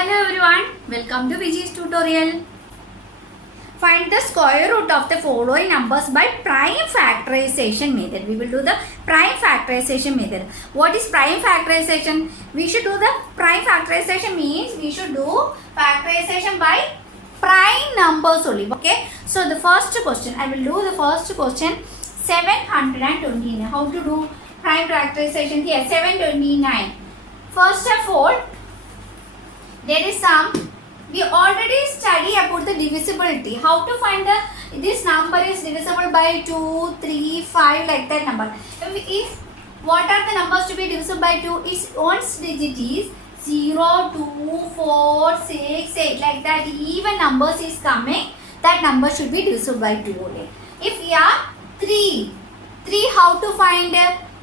Hello everyone, welcome to Viji's tutorial. Find the square root of the following numbers by prime factorization method. We will do the prime factorization method. What is prime factorization? We should do the prime factorization means we should do factorization by prime numbers only. Okay. So the first question, I will do the first question 729. How to do prime factorization here? 729. First of all, there is some, we already study about the divisibility. How to find this number is divisible by 2, 3, 5 like that number. If what are the numbers to be divisible by 2? Its one's digit is 0, 2, 4, 6, 8 like that. Even numbers is coming, that number should be divisible by 2 only. If we are 3, how to find?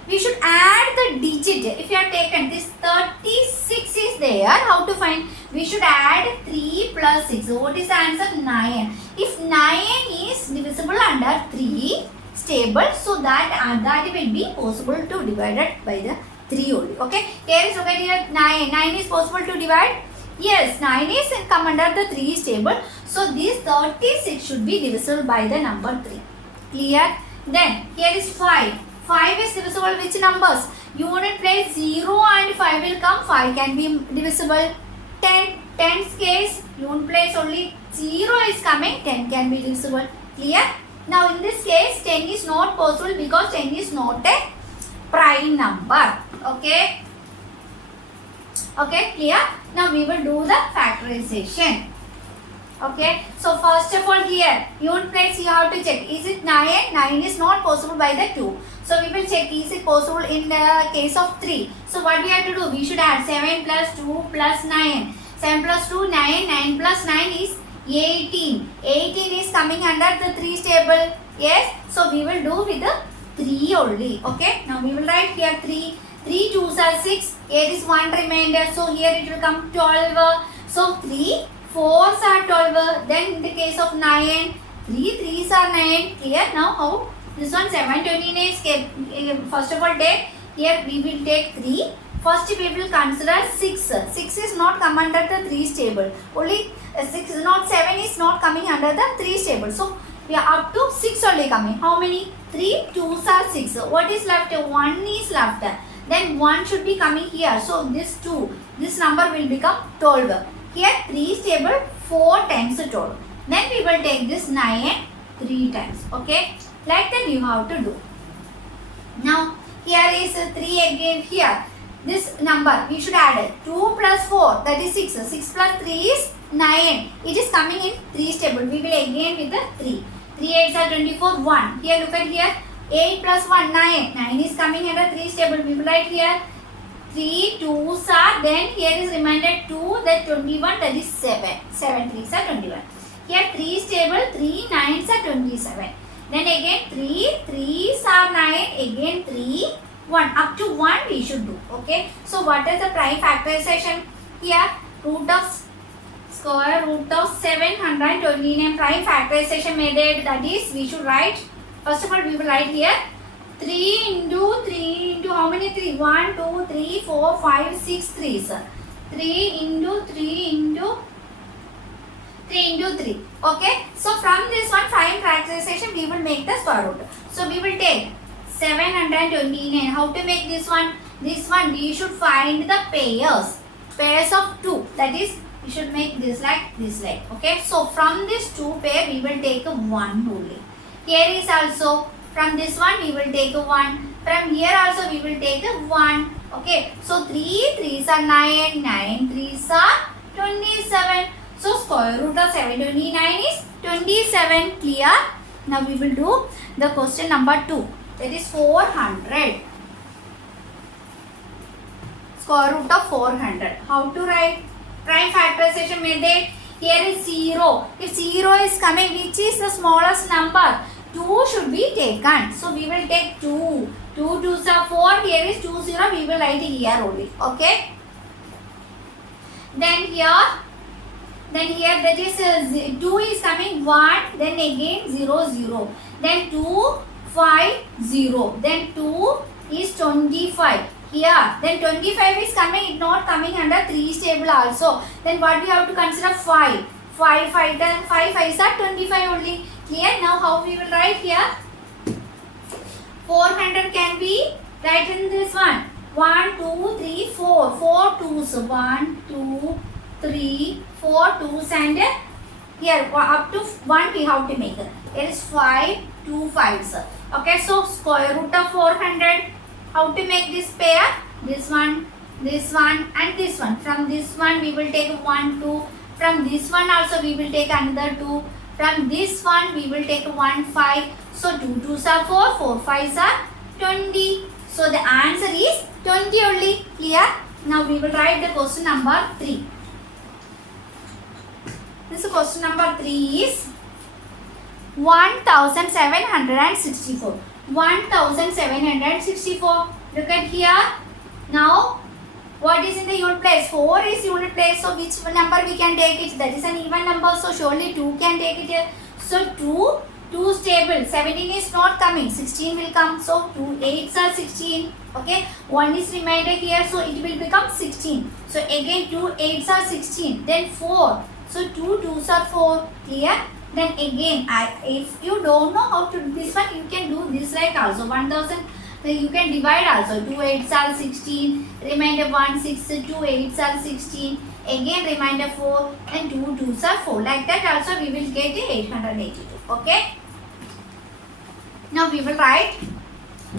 We should add the digit. If you have taken this 36 is there, how to find? We should add 3 plus 6. So what is the answer? 9. If 9 is divisible under 3 stable, so that will be possible to divide it by the 3 only. Okay. Here is look at here 9. 9 is possible to divide. Yes, 9 is come under the 3 stable. So this 36 should be divisible by the number 3. Clear? Then here is 5. 5 is divisible which numbers? Unit place 0 and 5 will come. 5 can be divisible. 10. 10's case, unit place only 0 is coming. 10 can be divisible. Clear? Now in this case, 10 is not possible because 10 is not a prime number. Okay? Okay, clear? Now we will do the factorization. Okay, so first of all here, unit place you have to check. Is it 9? 9 is not possible by the 2. So we will check is it possible in the case of 3. So what we have to do? We should add 7 plus 2 plus 9. 7 plus 2, 9. 9 plus 9 is 18. 18 is coming under the 3 stable. Yes, so we will do with the 3 only. Okay, now we will write here 3. 3 2s are 6. Here is 1 remainder. So here it will come 12. So 3 4s are 12. Then in the case of 9, 3 3s are 9. Clear? Now how? This one 729 is first of all take. Here we will take 3. First we will consider 6. 6 is not come under the 3 stable. Only 6 not 7 is not coming under the 3 stable. So we are up to 6 only coming. How many? 3 2s are 6. What is left? 1 is left. Then 1 should be coming here. So this 2, this number will become 12. Here 3 stable 4 times 12. Then we will take this 9 3 times. Okay. Like that you have to do. Now here is 3 again here. This number we should add 2 plus 4 that is 6. 6 plus 3 is 9. It is coming in 3 stable. We will again with the 3. 3 8s are 24. 1. Here look at here. 8 plus 1 9. 9 is coming under 3 stable. We will write here 3 2s are, then here is remainder 2, that 21, that is 7. 7 3s are 21. Here 3 stable, 3 9s are 27. Then again 3 3s are 9, again 3 1. Up to 1 we should do. Okay. So what is the prime factorization? Here square root of 729 prime factorization method, that is we should write, first of all we will write here 3 into how many 3? 1, 2, 3, 4, 5, 6 3s. 3 into 3 into 3. Okay. So from this one prime factorization we will make the square root. So we will take 729. How to make this one? This one we should find the pairs of 2. That is we should make this like this like. Okay. So from this 2 pair we will take a 1 only. Here is also from this one we will take a 1. From here also we will take a 1. Okay. So 3 3s are 9. 9 3s are 27. So square root of 729 is 27. Clear? Now we will do the question number 2. That is 400. Square root of 400. How to write? Prime factorization method. Here is 0. If 0 is coming, which is the smallest number? 2 should be taken. So we will take 2. 2 2s are 4. Here is 2 0. We will write here only. Okay. Then here that is 2 is coming 1. Then again 0 Then 2 5 0. Then 2 is 25. here. Then 25 is coming, it not coming under 3's table also. Then what we have to consider? 5. 5 then 5 is 25 only. Clear? Now how we will write here? 400 can be written in this one. 1, 2, 3, 4. 4 twos. 1, 2, 3, 4 twos and here up to 1 we have to make. Here is 5, 2 5s. Okay, so square root of 400. How to make this pair? This one, and this one. From this one we will take 1, 2. From this one also we will take another 2. From this one we will take 1, 5. So 2 2s are 4, 4 5s are 20. So the answer is 20 only. Clear? Now we will write the question number 3. This question number 3 is 1764. 1764. Look at here. Now, what is in the unit place? 4 is unit place. So, which number we can take it? That is an even number. So, surely 2 can take it here. So, 2 stable. 17 is not coming. 16 will come. So, 2 8s are 16. Okay. 1 is remainder here. So, it will become 16. So, again 2 8s are 16. Then 4. So, 2 2s are 4. Clear? Then again, if you don't know how to do this one, you can do this like also. 1000, you can divide also. 2 8s are 16. Remainder 1 6. 2 8s are 16. Again remainder 4 and 2 2s are 4. Like that also we will get 882. Okay. Now we will write.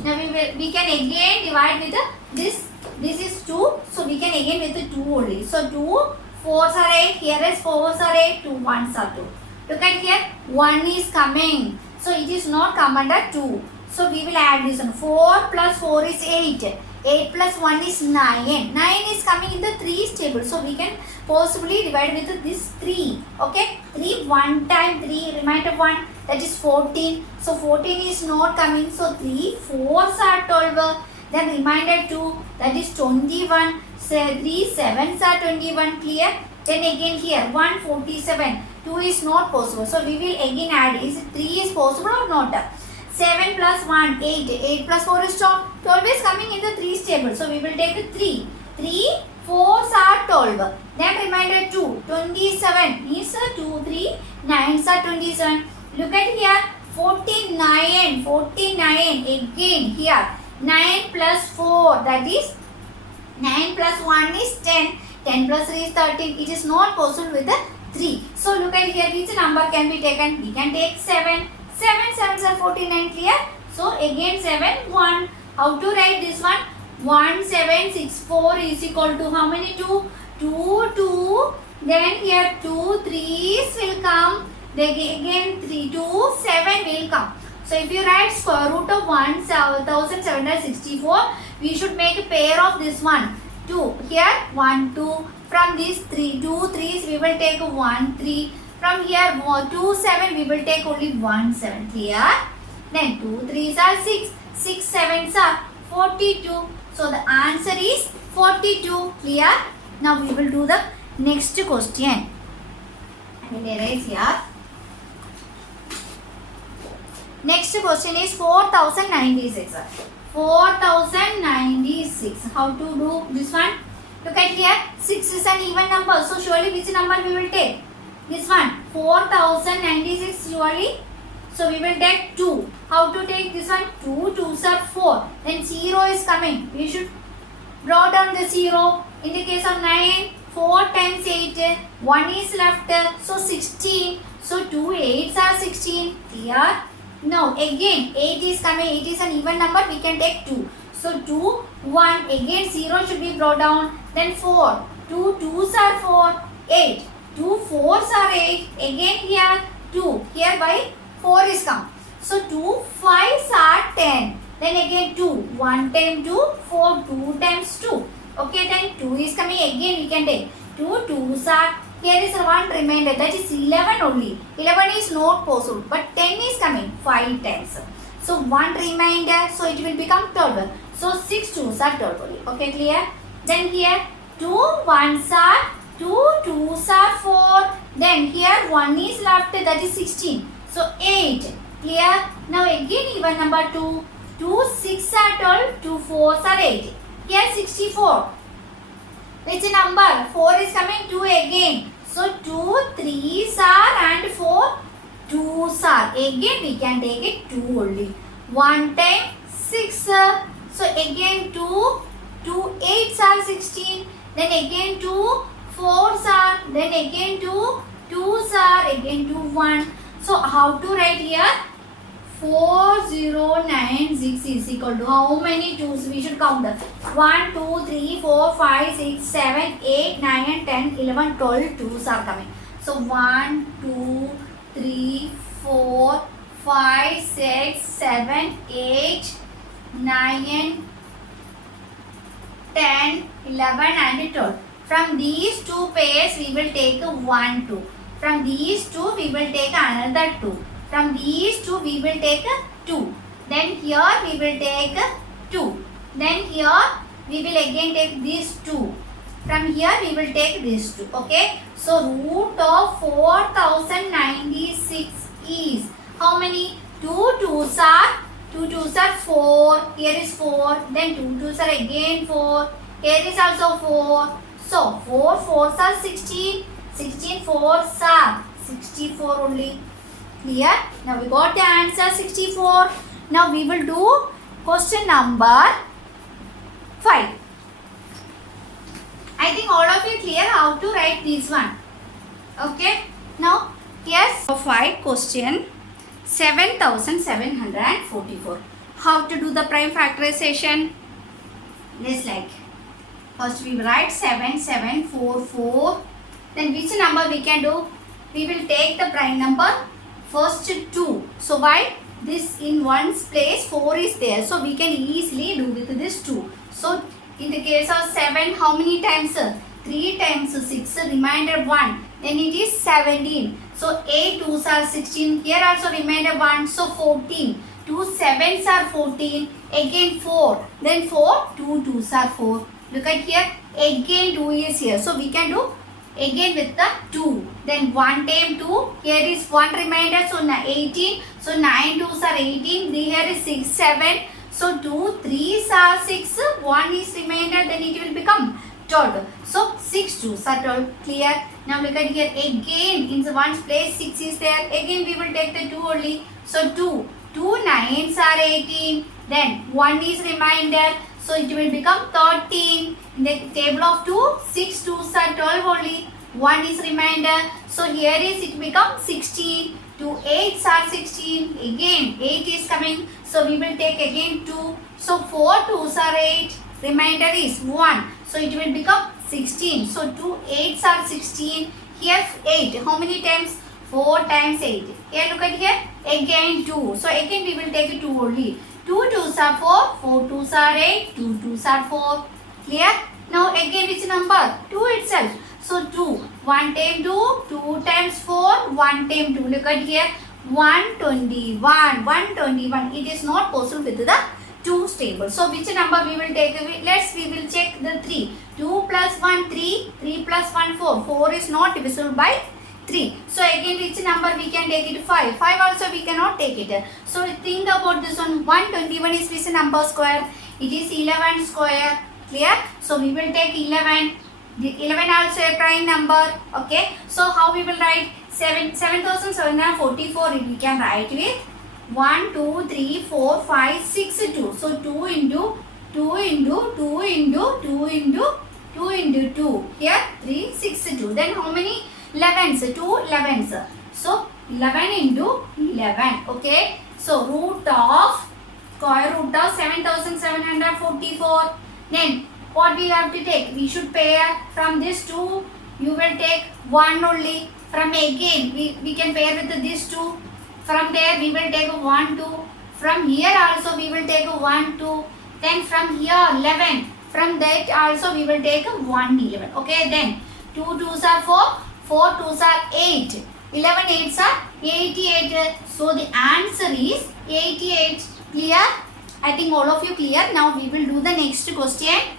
Now we can again divide with this. This is 2. So we can again with the 2 only. So 2 4s are 8. Here is 4s are 8. 2 1s are 2. Look at here. 1 is coming. So it is not come under 2. So we will add this one. 4 plus 4 is 8. 8 plus 1 is 9. 9 is coming in the 3's table. So we can possibly divide with this 3. Okay. 3 1 time 3 remainder 1. That is 14. So 14 is not coming. So 3 4s are 12. Then remainder 2. That is 21. So 3 7s are 21. Clear? Then again here 147. 2 is not possible. So we will again add. Is it 3 is possible or not? 7 plus 1 8. 8 plus 4 is 12. 12 is coming in the 3's table. So we will take 3. 3 4s are 12. Then remainder 2. 27 means 2 3 9s are 27. Look at here. 49. 49 again here. 9 plus 4 that is 9 plus 1 is 10. 10 plus 3 is 13. It is not possible with the 3. So look at here, which number can be taken? We can take 7. 7 7s are 49. Clear? So again 7 1. How to write this one? 1764 is equal to how many 2? 2 2. Then here 2 3's will come. Then again 3 2 7 will come. So if you write square root of 1764, we should make a pair of this one. 2. Here 1 2. From these 2 3's we will take 1 3. From here 2 7 we will take only 1 7. Clear? Then 2 3's are 6. 6 7's are 42. So the answer is 42. Clear? Now we will do the next question. I will erase here. Next question is 4096. 4096. How to do this one? Look at here. 6 is an even number. So surely which number we will take? This one. 4096 surely. So we will take 2. How to take this one? 2 2s are 4. Then 0 is coming. We should draw down the 0. In the case of 9, 4 times 8. 1 is left. So 16. So 2 8s are 16. Clear? Now again 8 is coming. 8 is an even number. We can take 2. So 2 1. Again 0 should be brought down. Then 4. 2 2s are 4. 8. 2 4s are 8. Again here 2. Here by 4 is come. So 2 5s are 10. Then again 2. 1 times 2. 4. 2 times 2. Okay, then 2 is coming. Again we can take 2 2s are. Here is 1 remainder. That is 11 only. 11 is not possible. But 10 is coming 5 times. So 1 remainder. So it will become 12. So 6 2s are 12 only. Okay, clear? Then here 2 1s are 2 2s are 4. Then here 1 is left. That is 16. So 8. Clear? Now again even number 2. 2 6 are 12. 2 4s are 8. Here 64. Which number? 4 is coming 2 again. So 2 3s are and 4 2s are. Again we can take it 2 only. 1 time 6. So again 2 8s are 16. Then again 2 4s are. Then again 2 2s are. Again 2 1. So how to write here? 4096 is equal to how many 2s? We should count. 1 2 3 4 5 6 7 8 9 10 11 12 2s are coming. So 1 2 3 4 5 6 7 8 9 10 11 and 12. From these two pairs we will take 1 2. From these two we will take another 2. From these two we will take 2. Then here we will take 2. Then here we will again take these 2. From here we will take these 2. Okay. So root of 4096 is how many? 2 2s are 4. Here is 4. Then 2 2s are again 4. Here is also 4. So 4 4s are 16. 16 4s are 64 only. Clear? Now we got the answer 64. Now we will do question number 5. I think all of you clear how to write this one. Okay. Now yes, 5 question 7744. How to do the prime factorization? This like first we write 7744. Then which number we can do? We will take the prime number first 2. So why? This in one's place 4 is there. So we can easily do with this 2. So in the case of 7, how many times? 3 times 6, remainder 1. Then it is 17. So 8 2s are 16. Here also remainder 1. So 14. 2 7s are 14. Again 4. Then 4. 2 2s are 4. Look at here. Again 2 is here. So we can do again with the 2. Then 1 time 2. Here is 1 remainder. So 18. So 9 2s are 18. Here is 6 7. So 2 3s are 6. 1 is remainder. Then it will become 12. So 6 2s are 12. Clear? Now look at here. Again in the one's place 6 is there. Again we will take the 2 only. So 2 9s are 18. Then 1 is remainder. So it will become 13. In the table of 2, 6 2s are 12 only. 1 is remainder. So here is it become 16. 2 8s are 16. Again 8 is coming. So we will take again 2. So 4 2s are 8. Remainder is 1. So it will become 16. So 2 8s are 16. Here 8. How many times? 4 times 8. Here look at here. Again 2. So again we will take 2 only. 2 2s are 4. 4 2s are 8. 2 2s are 4. Clear? Now again which number? 2 itself. So 2. 1 time 2. 2 times 4. 1 time 2. Look at here. 121. 121. It is not possible with the 2's table. So which number we will take? We will check the 3. 2 plus 1 3. 3 plus 1 4. 4 is not divisible by 3. So again which number we can take it? 5. 5 also we cannot take it. So think about this one. 121 is which number square? It is 11 square. Clear? So we will take 11. The 11 also a prime number. Okay. So how we will write? 7744 we can write with 1 2 3 4 5 6 2. So 2 into 2 into 2 into 2 into 2 into 2. Here 3 6 2. Then how many 11s? 2 11s. So 11 into 11. Okay. So square root of 7744. Then what we have to take? We should pair from this 2. You will take 1 only. From again we can pair with this 2. From there we will take 1 2. From here also we will take 1 2. Then from here 11. From that also we will take 1 11. Okay. Then 2 2s are 4. 4 2s are 8. 11 8s are 88. So the answer is 88. Clear? I think all of you clear. Now we will do the next question.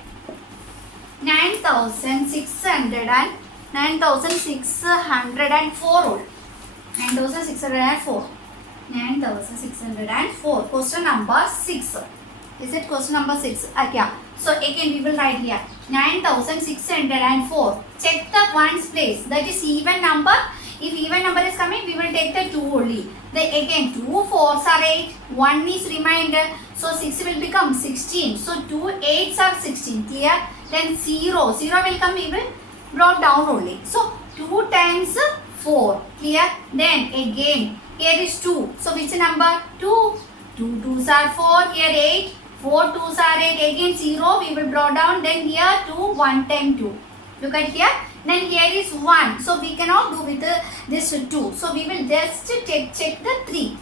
9604. 9604. 9604. Question number 6. Is it question number 6? Yeah. So again we will write here 9604. Check the ones place, that is even number. If even number is coming, we will take the 2 only. Then again 2 4s are 8, 1 is remainder, so 6 will become 16. So 2 8s are 16, clear? Then 0 will come, we will brought down only. So 2 times 4, clear? Then again here is 2, so which number? 2. 2 2s are 4, here 8, 4 2s are 8, again 0 we will brought down, then here 2, 1 time 2. Look at here. Then here is 1. So we cannot do with this 2. So we will just check the 3.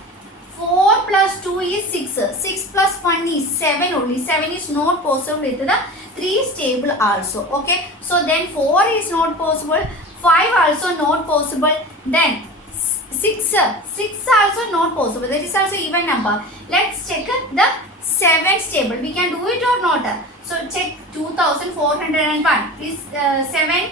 4 plus 2 is 6. 6 plus 1 is 7 only. 7 is not possible with the 3 table also. Okay. So then 4 is not possible. 5 also not possible. Then 6 also not possible. That is also even number. Let's check the 7th table. We can do it or not. So check 2401. Is 7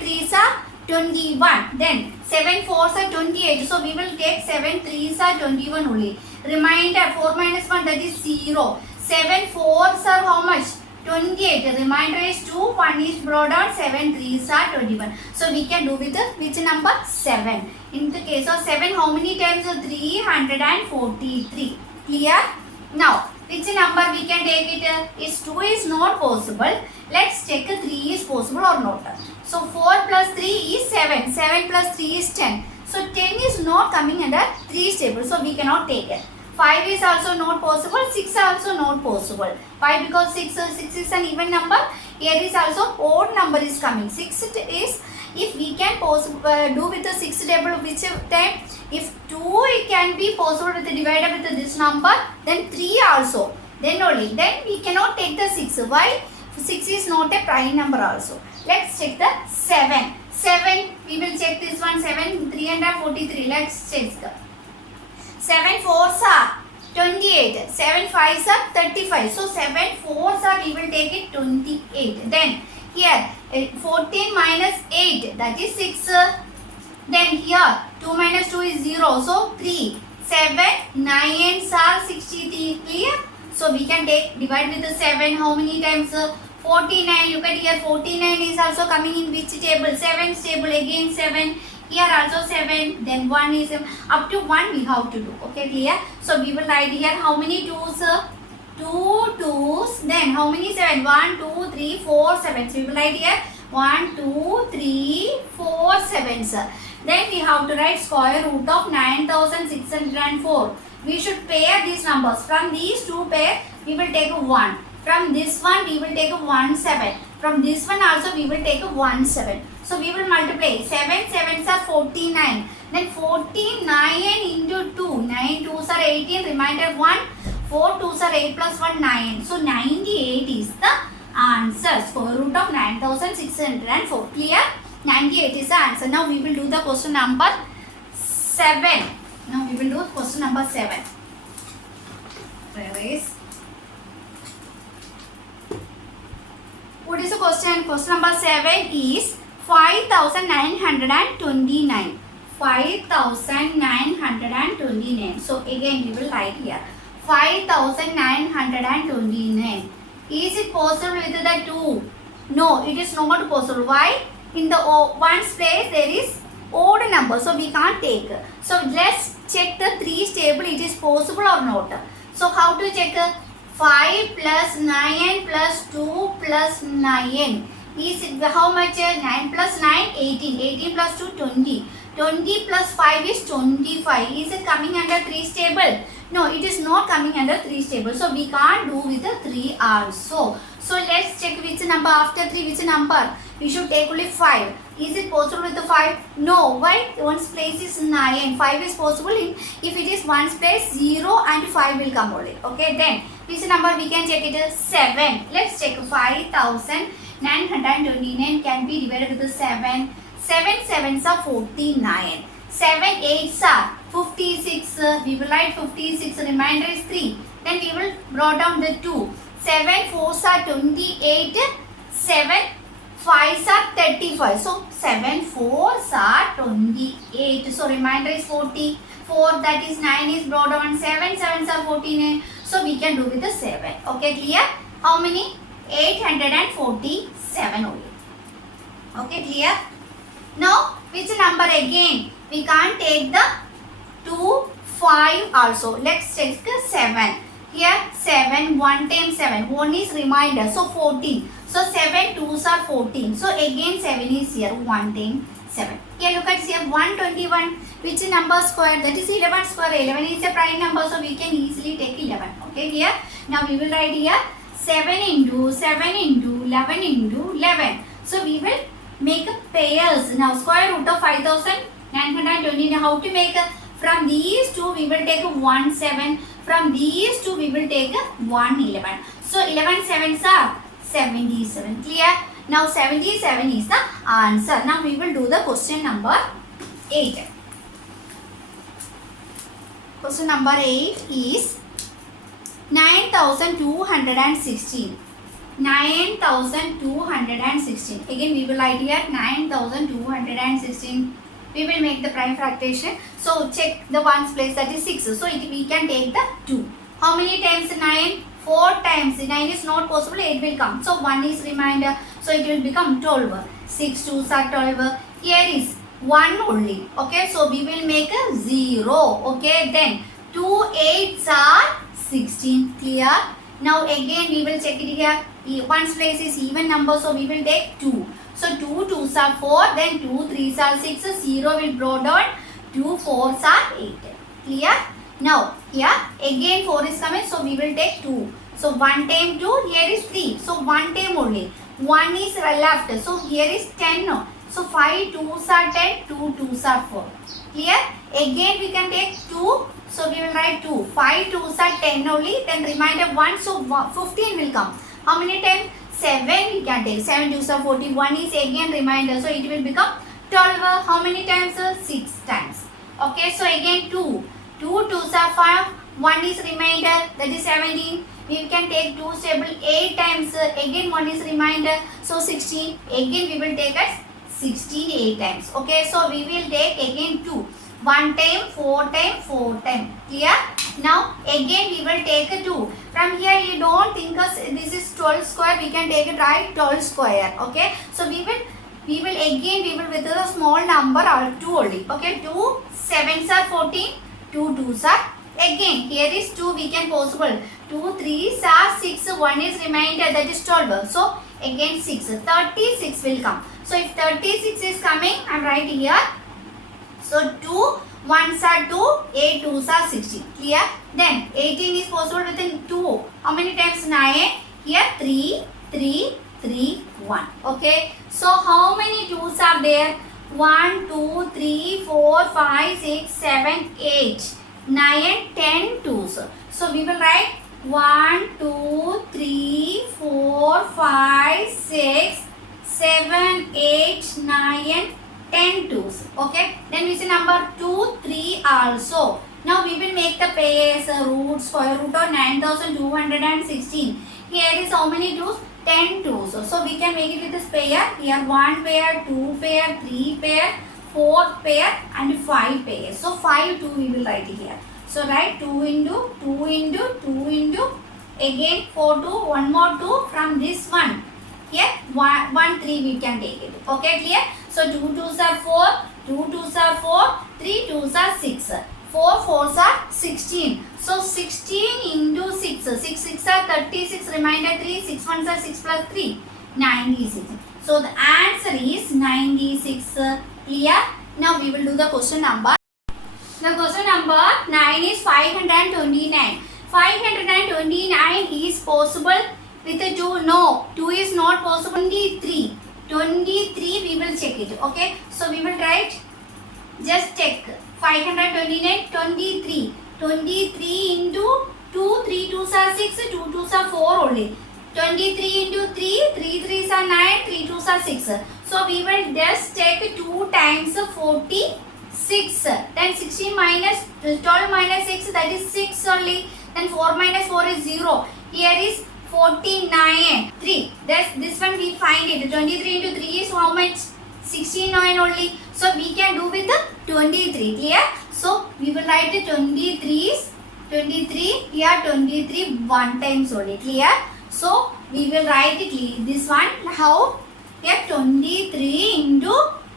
3s are 21. Then 7 4s are 28. So we will take 7 3s are 21 only. Remainder 4 minus 1, that is 0. 7 4s are how much? 28. Remainder is 2. 1 is brought down. 7 3s are 21. So we can do with which number? 7. In the case of 7, how many times? 343. Clear? Now which number we can take it? Is 2 is not possible. Let's check 3 is possible or not. So 4 plus 3 is 7. 7 plus 3 is 10. So 10 is not coming under 3 table. So we cannot take it. 5 is also not possible. 6 also not possible. Why? Because 6 is an even number. Here is also odd number is coming. 6 is, if we can do with the 6 table, which time? If 2 it can be possible with the divider with this number, then 3 also. Then only. Then we cannot take the 6. Why? 6 is not a prime number also. Let's check the 7. 7, we will check this one. 7 343. Let's check the 7 4s are 28. 7 5s are 35. So 7 4s are, we will take it 28. Then here 14 minus 8, that is 6. Then here 2 minus 2 is 0. So 3. 7 9s are 63. Clear? So we can divide with the 7. How many times? 49. Look at here. 49 is also coming in which table? 7th table. Again 7. Here also 7. Then 1 is up to 1 we have to do. Okay, clear? So we will write here how many 2s? 2 2s. Then how many 7? 1 2 3 4 7. So we will write here 1 2 3 4 7s. Then we have to write square root of 9604. We should pair these numbers. From these two pair, we will take a 1. From this one, we will take a 1 7. From this one also, we will take a 1 7. So we will multiply. 7 7s are 49. Then 49 into 2. 9 2s are 18. Remainder 1. 4 2s are 8 plus 1 9. So 98 is the answer. Square root of 9604. Clear? 98 is the answer. Now we will do the question number 7. Now we will do question number 7. Erase. What is the question? Question number 7 is 5929. 5929. So again we will write here 5929. Is it possible with the 2? No, it is not possible. Why? In the ones place there is odd number, so we can't take. So let's check the 3 table. It is possible or not? So how to check? 5 plus 9 plus 2 plus 9. Is it how much? 9 plus 9 18. 18 plus 2 20. 20 plus 5 is 25. Is it coming under 3 table? No, it is not coming under 3 table. So we can't do with the 3 also. So let's check which number after 3, which number. We should take only 5. Is it possible with the 5? No. Why? One's place is 9. 5 is possible if it is one's place 0 and 5 will come only. Okay, then which number we can check it is 7. Let's check 5929 can be divided with the 7. 7 7s are 49. 7 8s are 56. We will write 56. Remainder is 3. Then we will brought down the 2. 7 4s are 28. 7 5s are 35. So 7 4s are 28. So remainder is 44. That is 9 is brought down. 7 7s are 49. So we can do with the 7. Okay, clear? How many? 847 only. Okay, clear? Now, which number again? We can't take the 2, 5 also. Let's take 7. Here 7, 1 times 7. 1 is remainder. So 14. So 7 2s are 14. So again 7 is here. 1 times 7. Here look at here 121. Which number square? That is 11 square. 11 is a prime number. So we can easily take 11. Okay, here. Now we will write here 7 into 7 into 11 into 11. So we will make pairs. Now square root of 5920. Now how to make? From these two we will take 1 7. From these two we will take 1 11. So 11 sevens are 77. Clear? Now 77 is the answer. Now we will do the question number 8. Question number 8 is 9216. 9216. Again we will write here 9216. We will make the prime fraction. So check the ones place, that is 6. So we can take the 2. How many times 9? 4 times. 9 is not possible, 8 will come. So 1 is remainder. So it will become 12. 6 2s are 12. Here is 1 only. Okay, so we will make a 0. Okay, then 2 8s are 16. Clear? Now again we will check it here. One's place is even number, so we will take 2. So 2 2s are 4, then 2 3s are 6, 0 will brought down, 2 4s are 8. Clear? Now here again 4 is coming, so we will take 2. So 1 time 2, here is 3. So 1 time only. 1 is left, so here is 10 now. So 5 2s are 10, 2 2s are 4. Clear? Again we can take 2. So we will write 2. 5 2s are 10 only, then remainder 1, so 15 will come. How many times? 7 we can take. 7 2s are 40. 1 is again remainder, so it will become 12. How many times? 6 times. Okay, so again 2. 2 2s are 5. 1 is remainder, that is 17. We can take 2 stable 8 times. Again 1 is remainder, so 16. Again we will take as 16 8 times. Okay, so we will take again 2. 1 time, 4 time, 4 time. Clear? Now again we will take a 2. From here you don't think us this is 12 square. We can take it right 12 square. Okay. So we will again with the small number or 2 only. Okay. 2 7s are 14. 2 2s are again. Here is 2 we can possible. 2 3s are 6. 1 is remainder, that is 12. So again 6. 36 will come. So if 36 is coming, I am writing here. So 2 1s are 2, 8 2s are 16. Clear? Then 18 is possible within 2. How many times 9? Here 3, 3, 3, 1. Okay. So how many 2s are there? 1, 2, 3, 4, 5, 6, 7, 8, 9, 10 2s. So we will write 1, 2, 3, 4, 5, 6, 7, 8, 9, 10 2s. Okay. Then we see number 2, 3 also. Now we will make the pairs, root, square root of 9216. Here is how many 2s? 10 2s. So we can make it with this pair. Here 1 pair, 2 pair, 3 pair, 4 pair and 5 pairs. So 5 2 we will write here. So write 2 into 2 into 2 into again 4 2, one more 2 from this one. Here 1 3 we can take it. Okay, clear? So 2 2s are 4, 2 2s are 4, 3 2s are 6. 4 4s are 16. So 16 into 6. 6 6 are 36, remainder 3, 6 1s are 6 plus 3, 96. So the answer is 96. Clear? Now we will do the question number. The question number 9 is 529. 529 is possible with a 2. No, 2 is not possible. 23. 23 we will check it. Okay. So we will write, just check. 529, 23. 23 into 2, 3 2s are 6, 2 2s are 4 only. 23 into 3, 3 3s are 9, 3 2s are 6. So we will just take 2 times 46. Then 16 minus 12 minus 6, that is 6 only. Then 4 minus 4 is 0. Here is 49. 3. This one we find it. 23 into 3 is how much? 69 only. So we can do with the 23. Clear? So we will write the 23 here 23 1 times only. Clear? So we will write it this one how? Here 23 into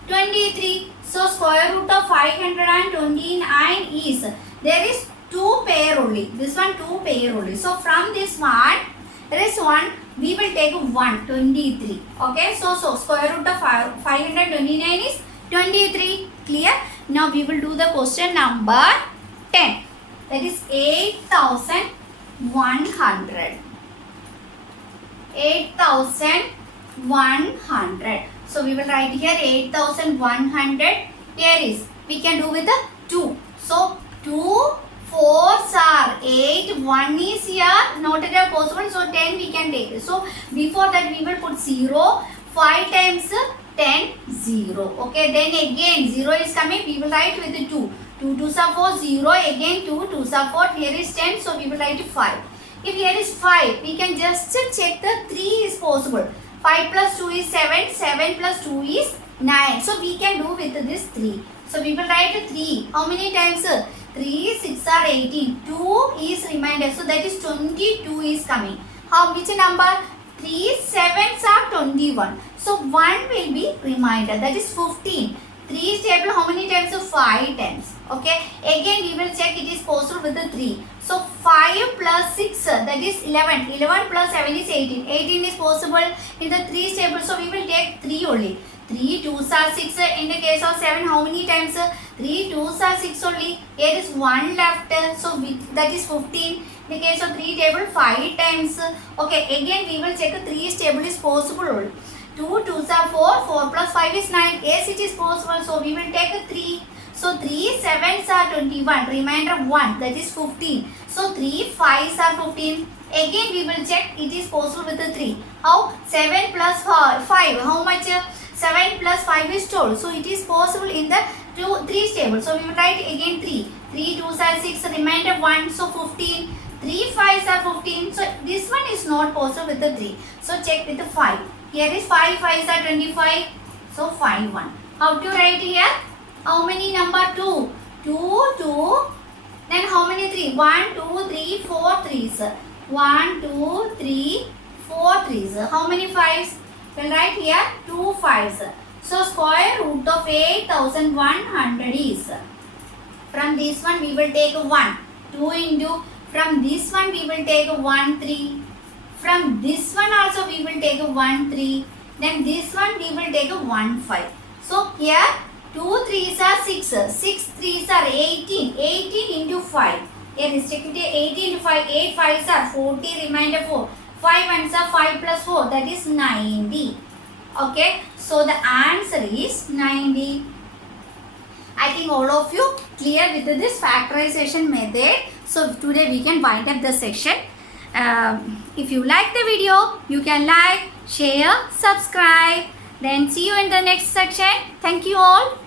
23. So square root of 529 is, there is 2 pair only. This one 2 pair only. So from this one, there is 1. We will take 1, 23. Okay. So square root of 529 is 23. Clear? Now we will do the question number 10. That is 8,100. 8,100. So we will write here 8,100. Here is, we can do with the 2. So 2 4s are 8. 1 is here. Not at all possible. So 10 we can take. So before that we will put 0. 5 times 10, 0. Okay. Then again 0 is coming. We will write with the 2. 2 2s are 4. 0. Again 2 2s are 4. Here is 10. So we will write 5. If here is 5, we can just check the 3 is possible. 5 plus 2 is 7. 7 plus 2 is 9. So we can do with this 3. So we will write 3. How many times? 3, 6 are 18. 2 is remainder. So that is 22 is coming. How which number? 3 7s are 21. So 1 will be remainder. That is 15. 3 is table how many times? 5 times. Okay. Again we will check it is possible with the 3. So 5 plus 6 that is 11. 11 plus 7 is 18. 18 is possible in the 3 table. So we will take 3 only. 3 2s are 6. In the case of 7 how many times? 3 2s are 6 only. Here is 1 left. So that is 15. In the case of 3 table 5 times. Okay. Again we will check 3 table is possible only. 2 2s are 4. 4 plus 5 is 9. Yes, it is possible. So we will take 3. So 3 7s are 21. Remainder 1. That is 15. So 3 5s are 15. Again we will check it is possible with the 3. How? 7 plus 5. How much? 7 plus 5 is 12. So it is possible in the 3 table. So we will write again 3. 3 2s are 6. Remainder 1. So 15. 3 5s are 15. So this one is not possible with the 3. So check with the 5. Here is 5 5s are 25. So 5 1. How to write here? How many number? 2. 2 2. Then how many 3? 1 2 3 4 3s. 1 2 3 4 3s. How many 5s? We'll write here 2 5s. So square root of 8,100 is. From this one we will take 1. 2 into. From this one we will take 1 3. From this one also we will take 1 3. Then this one we will take 1 5. So here 2 3s are 6. 6 3s are 18. 18 into 5. Here is check it 18 into 5. 8 5s are 40. Remainder 4. 5 ones are 5 plus 4. That is 90. Okay. So the answer is 90. I think all of you clear with this factorization method. So today we can wind up the session. If you like the video, you can like, share, subscribe. Then see you in the next section. Thank you all.